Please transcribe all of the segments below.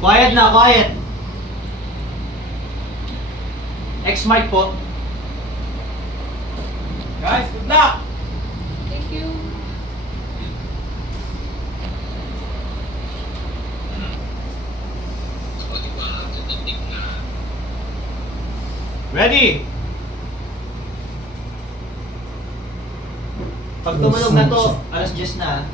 Quiet na, quiet. X-Mike po. Guys, good luck! Thank you. Ready? Pag tumunog na to, alas 10 na.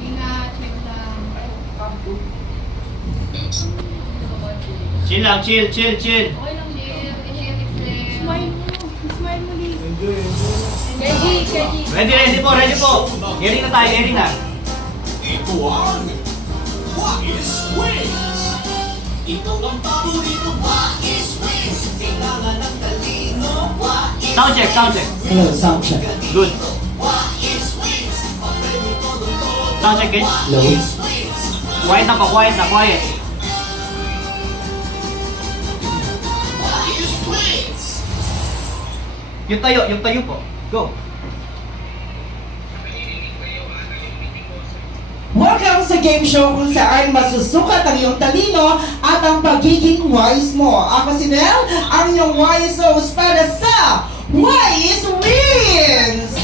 Ingat, check lang. Chill lang, chill. Okay lang, dear. Energetic din. Smile mo. Smile mo, Liz. Keji. Ready po. Hearing na tayo, hearing na. Ito ang Wais Wins. Ito ang paborito Wais Wins. Kailangan ng talino Wais. Sound check. Hello, sound check. Good. Wais Wins. Papremyo todo. Sound check, good. Low. Quiet na po, quiet. Wais Wins. Yung tayo po. Go. Welcome sa game show kung saan masusukat ang iyong talino at ang pagiging wise mo. Ako si Nel, ang iyong wise host para sa Wise Wins!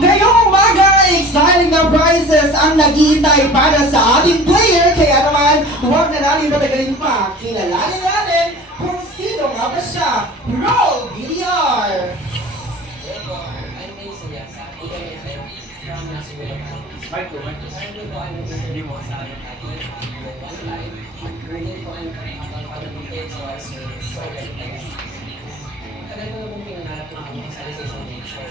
Ngayong umaga, exciting na prizes ang naghihintay para sa ating player. Kaya naman, huwag na natin patagalin pa. Kilalanin natin kung sino nga ba siya. Roll VDR! Tagal mo na pong pinangarap na ako makasali sa isang game show.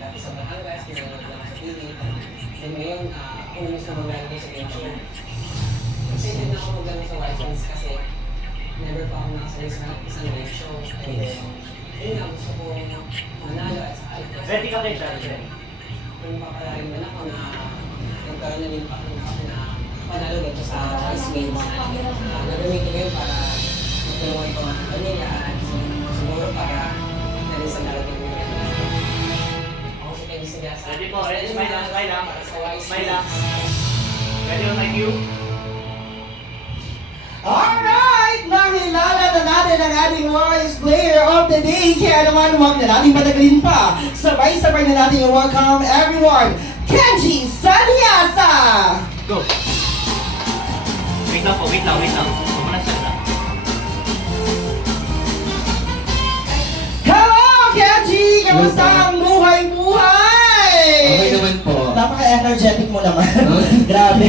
Dati sa Batangas, pinangarap lang sa TV. Then ngayon, ako na mismo maglalagay sa game show. Excited na ako maglalagay sa license kasi never pa ako nakasali sa isang game show. And then, yun nga, gusto ko manalo at saka Ready ka kayo, Charlie. kung papalarin man ako na nagkaroon ng impact ng ako na panalo dito sa Wise Wins. Nagamitin ko yun para matulungan ko ang pamilya at siguro para narin sa narating ko yun. Ako si Kenny Sigasa. Ready po, ready, smile lang. Para sa Wise Smile lang. Wins. Ready on my cue. Alright! Nakilala na natin ang ating wise player of the day. Kaya naman, huwag na natin patagalin pa. Sabay-sabay na natin welcome everyone. Kenji Sanyasa! Go. Wait lang. Huwag mo na salita. Hello, Kenji! Kamusta ang buhay-buhay? Okay naman po. Napaka-energetic mo naman. Grabe.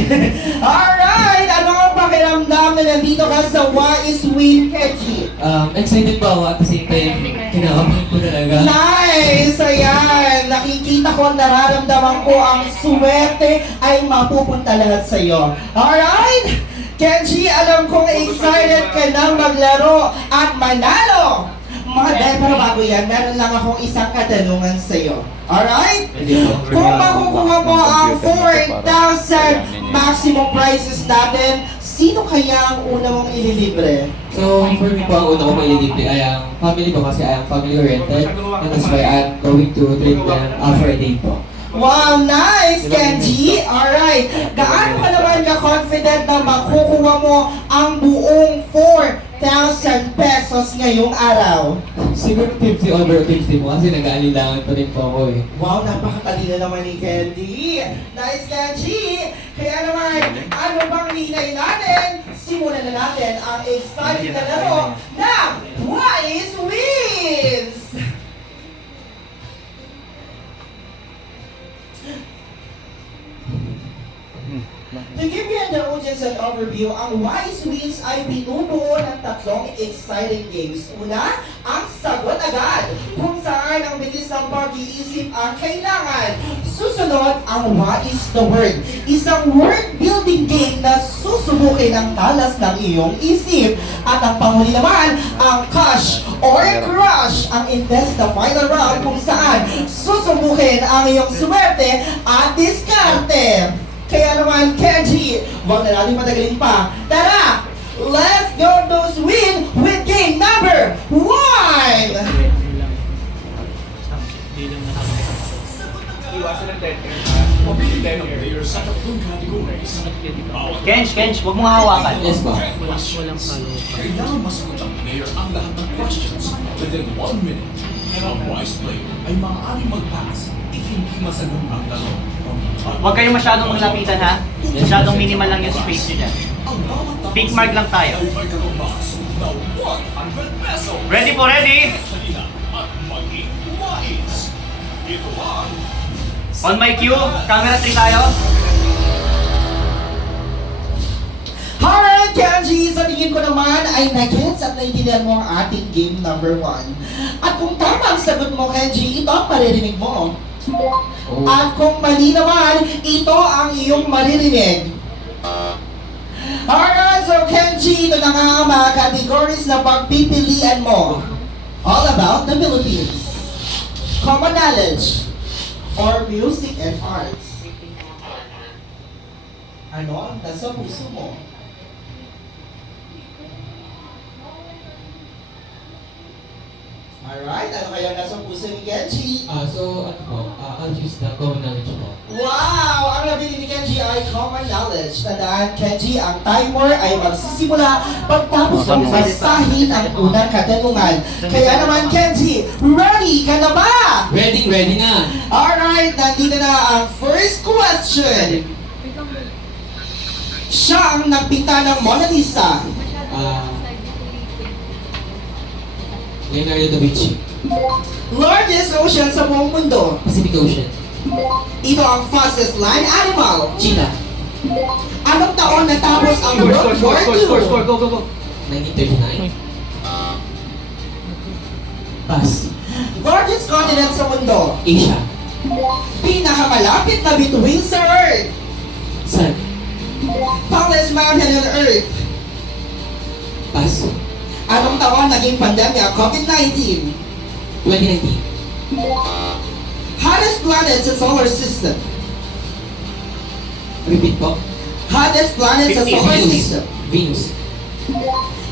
Alright! Ano ang pakiramdam na nandito ka sa Wise Win, Kenji? Excited po ako at the same time, kinakabahan ko talaga. Nice! Ayan! Nakikita ko, nararamdaman ko ang swerte ay mapupunta lahat sa iyo. Alright? Kenji, alam kong excited ka na maglaro at manalo! Pero bago yan, meron lang akong isang katanungan sa iyo. Alright? Kung makukuha mo ang 4,000 maximum prizes natin, sino kaya ang una mong ililibre? So, for me po, ang una ko maililibre ay ang family ko kasi I am family oriented and that's why I'm going to treat them for a date po. Wow, nice, Kenji! Alright, gaano ka naman ka-confident na makukuha mo ang buong 4,000 pesos ngayong araw? Siguro 50 over 50 po kasi nag-aalilangan pa rin po ako eh. Wow, napakatalino naman ni Kenji! Nice, Kenji! Kaya naman, ano bang hinay natin? Simulan na natin ang exciting na laro ng Wise Wins! To give you the audience an overview, ang Wise Wins ay binubuo ng tatlong exciting games. Una, ang sagot agad, kung saan ang bilis ng pag-iisip ang kailangan. Susunod, ang What is the Word? Isang word-building game na susubukin ang talas ng iyong isip. At ang panghuli naman, ang Cash or Crush, ang invest na final round kung saan susubukin ang iyong swerte at diskarte. Kaya naman, Kenji, huwag na natin matagalin pa. Tara! Let's go those win with game number 1! Iwasan ng dead air. Pabili ng players sa tatlong categories. Bawat Kench, huwag mong hawakan. Yes ba? kailangan masagot ang player ang lahat ng questions within 1 minute. Ang wise player ay maaaring mag-pass if hindi masagot ang tanong. Huwag kayong masyadong maglapitan ha. Masyadong minimal lang yung space nyo dyan. Ang bawat tapos Big mark lang tayo. ay may katumbas na 100 pesos. Ready po, ready? Halina at maging wise. Ito ang On my cue, camera 3 tayo. Alright, Kenji, sa tingin ko naman ay nag-gets at naiintindihan mo ang ating game number 1. At kung tama ang sagot mo, Kenji, ito ang maririnig mo. Oh. At kung mali naman, ito ang iyong maririnig. Alright, so Kenji, ito na nga ang mga categories na pagpipilian mo. All about the Philippines. Common knowledge. Or music and arts. Ano ang nasa puso mo? Alright, ano kaya nasa puso ni Kenji? So, ano po, I'll choose the common knowledge po. Wow! Ang nabili ni Kenji ay common knowledge. Tandaan, Kenji, ang timer ay magsisimula pagtapos ng basahin ang unang katanungan. Kaya naman, Kenji, ready ka na ba? Ready na! Alright, nandito na ang first question. Siya ang nagpinta ng Mona Lisa. Leonardo da Vinci. Largest ocean sa buong mundo. Pacific Ocean. Ito ang fastest land animal. Cheetah. Anong taon natapos ang World War II? Go. 1939. Pass. Largest continent sa mundo. Asia. Pinakamalapit na bituin sa Earth. Sun. Tallest mountain on Earth. Pass. Anong taon naging pandemya COVID-19? 2019. Hottest planet sa solar system. Repeat po. Hottest planet sa solar Venus. system. Venus.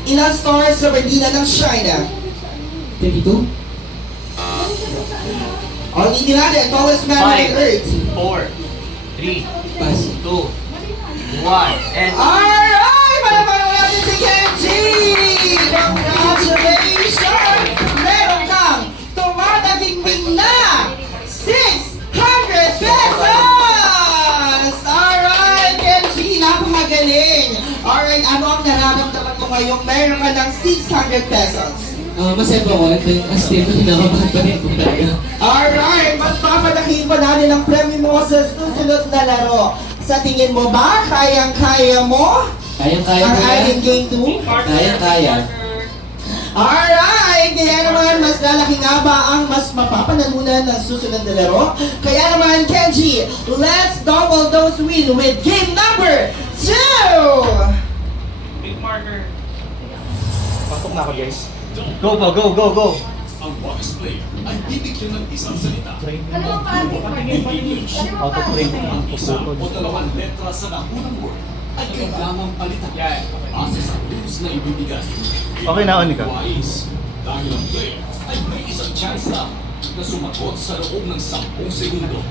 Ilang stars sa bandila ng China? 22. Ulitin natin, tallest mountain on 5, Earth. 4, 3, Pass. 2, 1, and... Alright! Palapalaw natin si Kenji! Congratulations! Meron kang tumataging na 600 pesos! Alright, Kenji! Napakagaling! Alright, ano ang nararamdaman mo ngayong meron ka ng 600 pesos? Masaya po ako. Ito yung astin ko tinakabahan pa rin po talaga. Alright, mas papalakihin pa natin ang premyo mo sa susunod na laro. Sa tingin mo ba, kayang-kaya mo Kayang-kaya ang ko yan. ating game 2? Kayang-kaya. Alright! Kaya naman, mas lalaki nga ba ang mas mapapanalunan ng susunod na laro? Kaya naman, Kenji, let's double those win with game number 2! Big marker. Pasok na ako, guys. Go. ang wise player ay bibigyan ng isang salita. Ano ang party? English. Ang isang o dalawang letra sa naunang word ay kailangang palitan base sa clues na ibibigay. Okay na, Onika. Wise. Dahil ang player ay may isang chance na sumagot sa loob ng 10 segundo.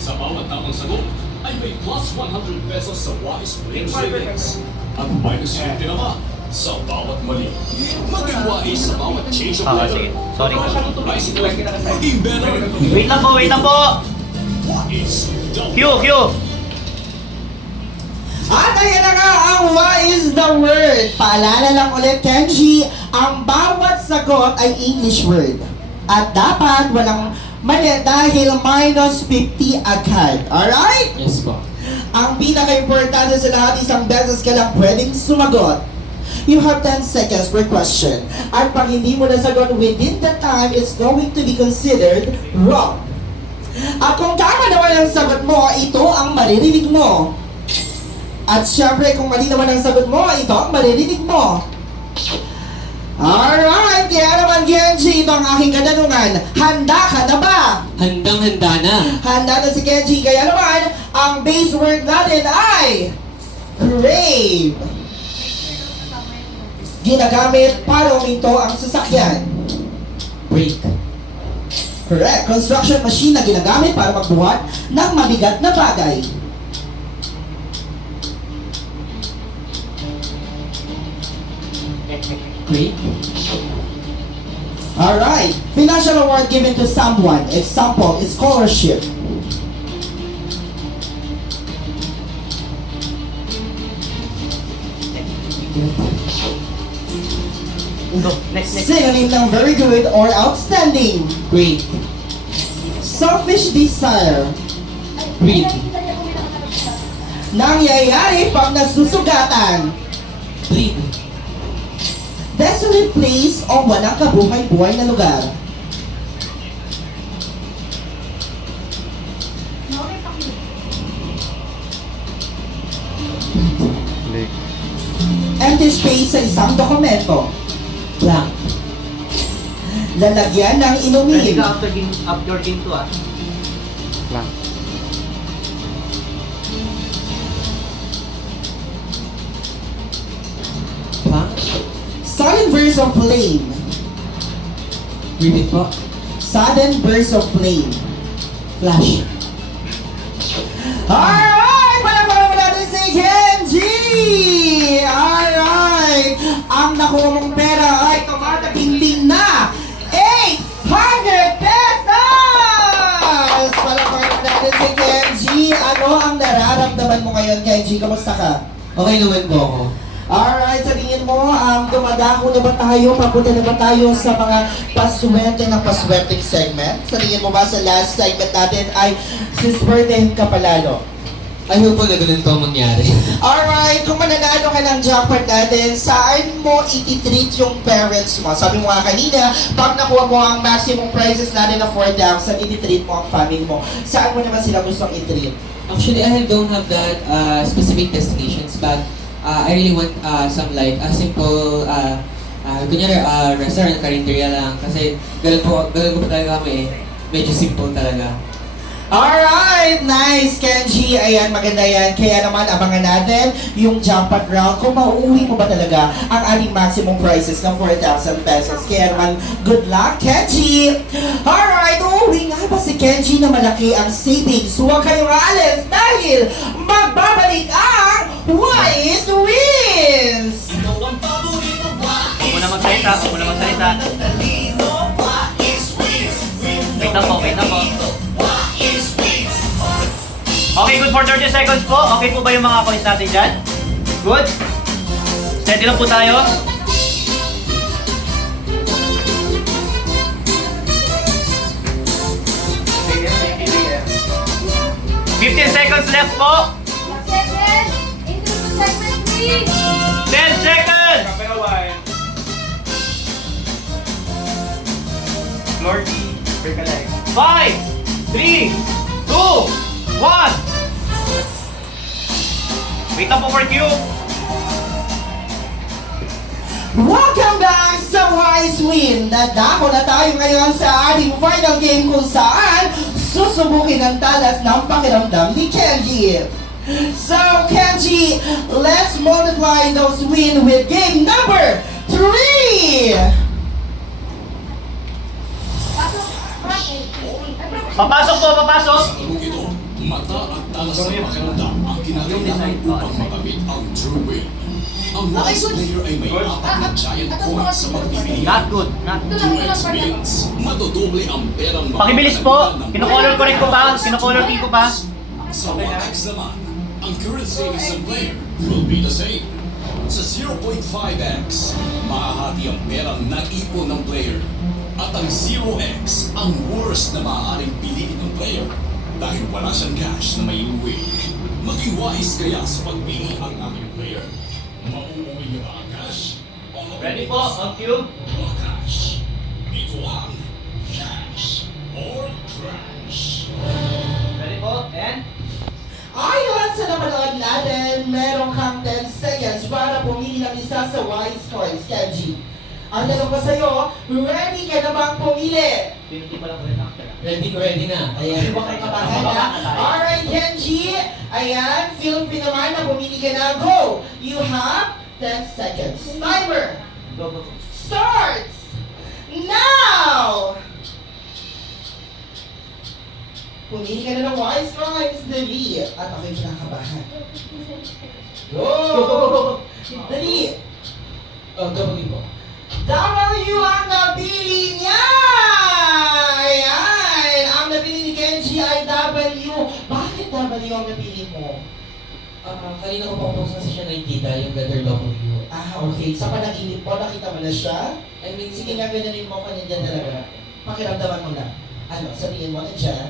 Sa bawat tamang sagot ay may plus 100 pesos sa wise player savings. At minus 50 naman sa bawat mali. Maging wise sa bawat change of weather. Sige. Sorry. Wise player, maging better. Wait lang po. Wise. Cue. At ayan na nga ang what is the word. Paalala lang ulit, Kenji, ang bawat sagot ay English word. At dapat walang mali dahil minus 50 agad. Alright? Yes po. Ang pinaka-importante sa lahat, isang beses ka lang pwedeng sumagot. You have 10 seconds per question. At pag hindi mo nasagot within the time, it's going to be considered wrong. At kung tama naman ang sagot mo, ito ang maririnig mo. At syempre, kung mali naman ang sagot mo, ito ang maririnig mo. Alright, kaya naman Kenji, ito ang aking katanungan. Handa ka na ba? Handang-handa na. Handa na si Kenji, kaya naman, ang base word natin ay crave. Ginagamit para uminto ang sasakyan. Break. Correct. Construction machine na ginagamit para magbuhat ng mabigat na bagay. Break. Alright. Financial award given to someone. Example, scholarship. Next. Synonym ng very good or outstanding. Great. Selfish desire. Greed. Nangyayari pag nasusugatan. Bleed. Desolate place o walang kabuhay-buhay na lugar. Empty space sa isang dokumento. Blank. Lalagyan ng Ready inumin. ka after game 2 ah. Blank. Sudden burst of flame. Repeat po. Sudden burst of flame. Flash. Alright! Palabang mo natin si Kenji! Alright! Ang nakuha mong pera ay tumataginting na 800 pesos! Palabang mo natin si Kenji. Ano ang nararamdaman mo ngayon, Kenji? Kamusta ka? Okay naman po ako. Alright, sa tingin mo, dumadako na ba tayo? Papunta na ba tayo sa mga paswerte ng paswerteng segment? Sa tingin mo ba sa last segment natin ay siswertehin ka palalo? I hope po na ganun po ang mangyari. Alright, kung mananalo ka ng jackpot natin, saan mo ititreat yung parents mo? Sabi mo nga kanina, pag nakuha mo ang maximum prizes natin na 4,000, ititreat mo ang family mo. Saan mo naman sila gustong itreat? Actually, I don't have that specific destinations, but I really want some like a simple, kunyari restaurant, karinderya lang. Kasi ganun po talaga kami eh. Medyo simple talaga. Alright! Nice, Kenji! Ayan, maganda yan. Kaya naman, abangan natin yung jackpot round kung mauuwi mo ba talaga ang ating maximum prizes ng 4,000 pesos. Kaya naman, good luck, Kenji! Alright, uuwi nga ba si Kenji na malaki ang savings? Huwag kayong aalis dahil magbabalik ang Wise Wins! Huwag mo na magsalita. Wait na po. Okay, good for 30 seconds po. Okay po ba yung mga coins natin dyan? Good? Steady lang po tayo. $15 seconds left po. Second, into segment 3. 10 seconds! Lordy, break a leg. 5, 3, 2, 1. Wait lang po for Q. Welcome back sa Wise Win! Nadako na tayo ngayon sa ating final game kung saan susubukin ang talas ng pakiramdam ni Kenji. So, Kenji, let's multiply those win with game number 3! Papasok po, papasok. Sa larong ito, mata at talas sa pakiramdam ang kinakailangan upang makamit ang true win. Ang wise player ay may apat na giant coins sa pagpipili. Not good. Not good. 2x means madodoble ang perang Pakibilis po. Kino-color correct ko pa. Kino-color T ko pa. Sa 1x naman, ang current savings ng player will be the same. Sa 0.5x, mahahati ang perang naipon ng player. At ang 0x, ang worst na maaaring piliin ng player dahil wala siyang cash na may uwi. Maging wise kaya sa pagpili ang aming player. Mauuwi niyo ba ang cash? O Ready po, on cue. o cash? Ito ang cash or crash. Ready po, and... Ayon sa napanood natin, meron kang 10 seconds para pumili ng isa sa Wise Coins, Kenji. Ang tanong ko sa'yo, ready ka na bang pumili? Pinunti pa lang ulit after. Ready na. Ayan, huwag kang kabahan na. Alright, Kenji. Ayan, feel free naman na pumili ka na. Go! You have 10 seconds. Timer Go, go, go. starts now! Pumili ka na ng wise rhymes, dali. At ako'y kinakabahan. Go! Go, go, go, go. Dali! W po. W ang nabili niya! Ayan! Ang nabili ni Kenji ay W. Bakit W ang nabili mo? Kanina ko pa post kasi siya nakikita yung letter W. Ah, okay. Sa panaginip mo, nakita mo na siya? I mean, Sige nga, gano'n mo kanya dyan talaga. Pakiramdaman mo lang. Ano, sa tingin mo na dyan?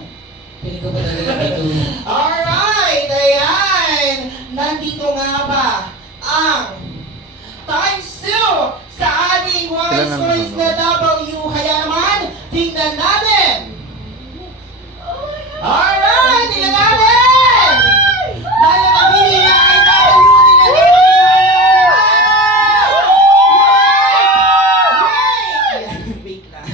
Piling ko pa talaga dito. Alright! Ayan! Nandito nga ba ang times 2 sa ating wise choice na W. Kaya naman, tingnan natin! Alright! Tingnan natin! Dahil ang nabili niya ay W. Tingnan natin! Wait lang.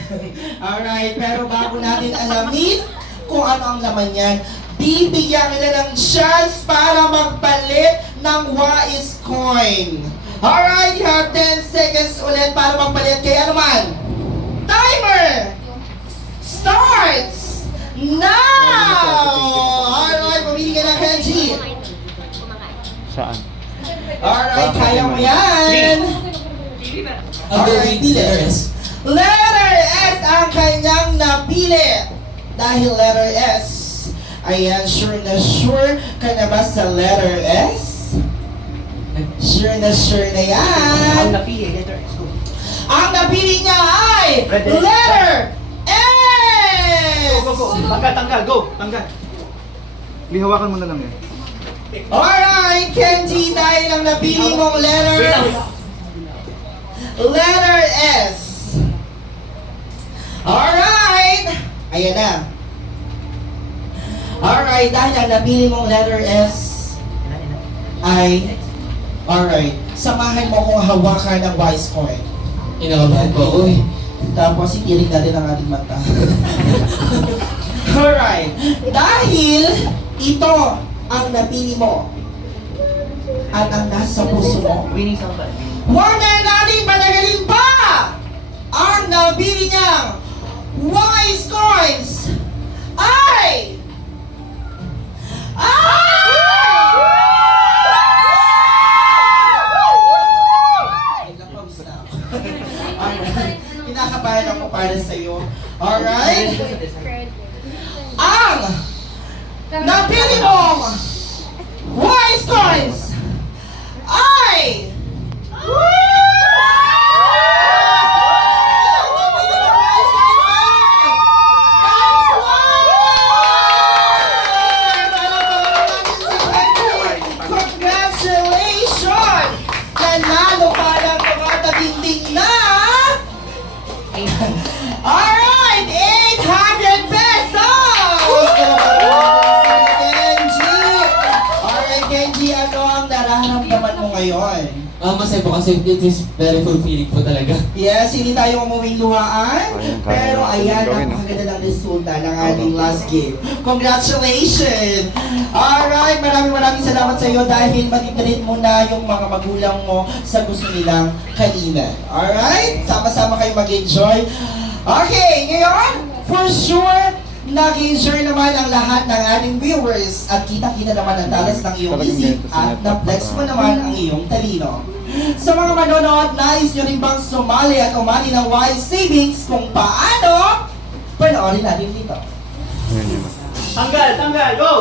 Alright, pero bago natin alamin kung ano ang laman yan, bibigyan kita ng chance para magpalit ng wise coin. Alright, you have 10 seconds ulit para magpalit. Kaya naman, timer starts now! Alright, pumili ka ng Kenji. Saan? Alright, kaya mo yan. Alright, letter S. Letter S ang kanyang napili. Dahil letter S, ayan, sure ka na ba sa letter S? Sure na yan. napili, letter S. Go. Ang napili niya ay Ready? letter S! Go, go, go. Tanggal, tanggal. Go, tanggal. Lihawakan mo na lang yan. Alright, Kenji, dahil ang napili mong letter S. Alright! Ayan na. Alright, dahil ang napili mong letter S ay, alright, samahan mo kong hawakan ng wise coin. Inakabahan po. Uy. Tapos itiring natin ang ating mata. Alright, dahil ito ang napili mo at ang nasa puso mo, Winning somebody. huwag na natin patagalin pa! Ang nabili niyang wise coins ay... Kinakabahan ako para sa'yo. Alright? Ang napili mong wise coins ay... Congratulations! Nanalo ka ng mga tabinding na... Alright! 800 pesos! Kenji! Alright, Kenji, ano ang nararamdaman mo ngayon? Masaya po kasi it is very fulfilling po talaga. Yes, hindi tayo umuwing luhaan. Pero ayan, napakaganda ng resulta ng ating last game. Congratulations! Alright, maraming salamat sa iyo dahil matitalit mo na yung mga magulang mo sa gusto nilang kainan. Alright? Sama-sama kayo mag-enjoy. Okay, ngayon, for sure, nag-enjoy naman ang lahat ng ating viewers at kita-kita naman ang talas ng iyong isip at na-flex mo naman ang iyong talino. Sa mga manonood, nais nyo rin bang sumali at umani ng wise savings kung paano? Panoorin natin dito. Tanggal, tanggal. Go!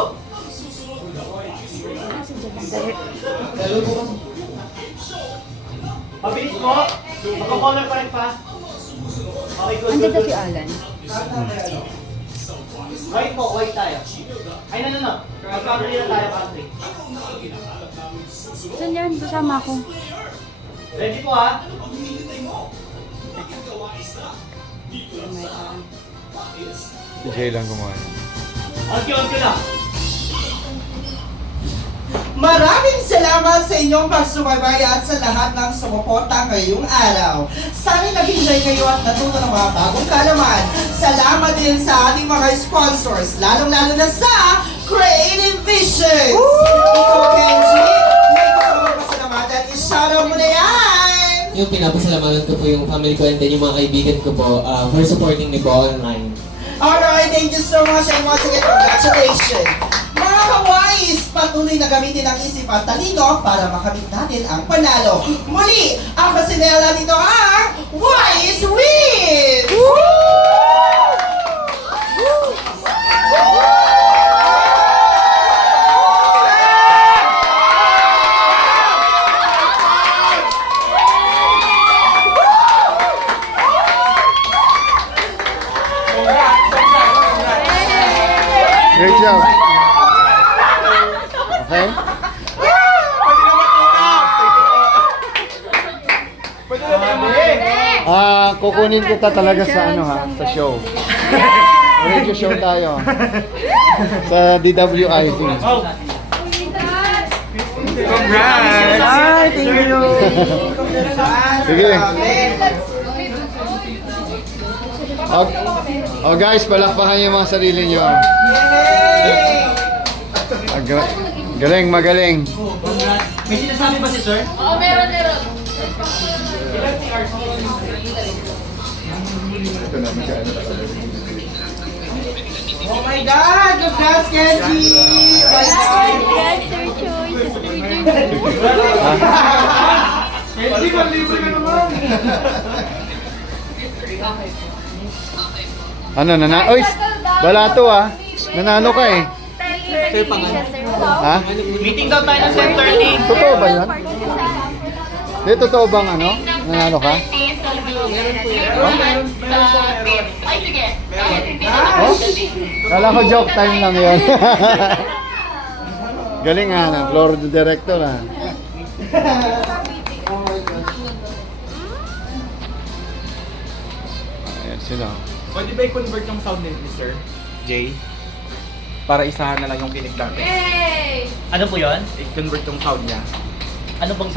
Pabilis po. Mag-color pa rin fast. Okay, good, good, good. Alan. White po, white tayo. Ay, no. Mag-cover nila tayo, country. Saan yan? Kasama ko. Ready po, ha? Si Jay lang gumawa. On cue na. Maraming salamat! salamat sa inyong pagsubaybay at sa lahat ng sumuporta ngayong araw. Sana'y nag-enjoy kayo at natuto ng mga bagong kalaman. Salamat din sa ating mga sponsors, lalong-lalo na sa Creative Visions. Ikaw, Kenji, may gusto mo pasalamatan. I-shoutout mo na yan! Yung pinapasalamatan ko po yung family ko and then yung mga kaibigan ko po for supporting me po online. Alright, thank you so much and once again, congratulations! Mga Hawaiis, patuloy na gamitin ang isip at talino para makamit natin ang panalo. Muli, ang kasinela nito ang Wise Win! Great job. Okay? Kukunin kita talaga sa ano ha, sa show. Radio show tayo. Sa DWIP. Congrats! Ay, thank you! Sige. Oh guys, palakpakan yung mga sarili nyo. Yay! Galing, magaling. May sinasabi ba si sir? Oo, meron. Oh my God! Congrats, Kenji! Oh my God! Kenji, malibre ka naman! Ano, Oy, balato ah. Nanalo ka eh. Ha? Meeting daw tayo ng 10:30. Totoo ba yan? Di, totoo bang ano? Nanalo ka? Oh? Kala ko joke time lang yun. Galing nga na, floor director ah. Ayan sila. Pwede ba i-convert yung sound ni Sir Jay? Para isahan na lang yung kinig natin. Yay! Ano po yun? I-convert yung sound niya. Ano bang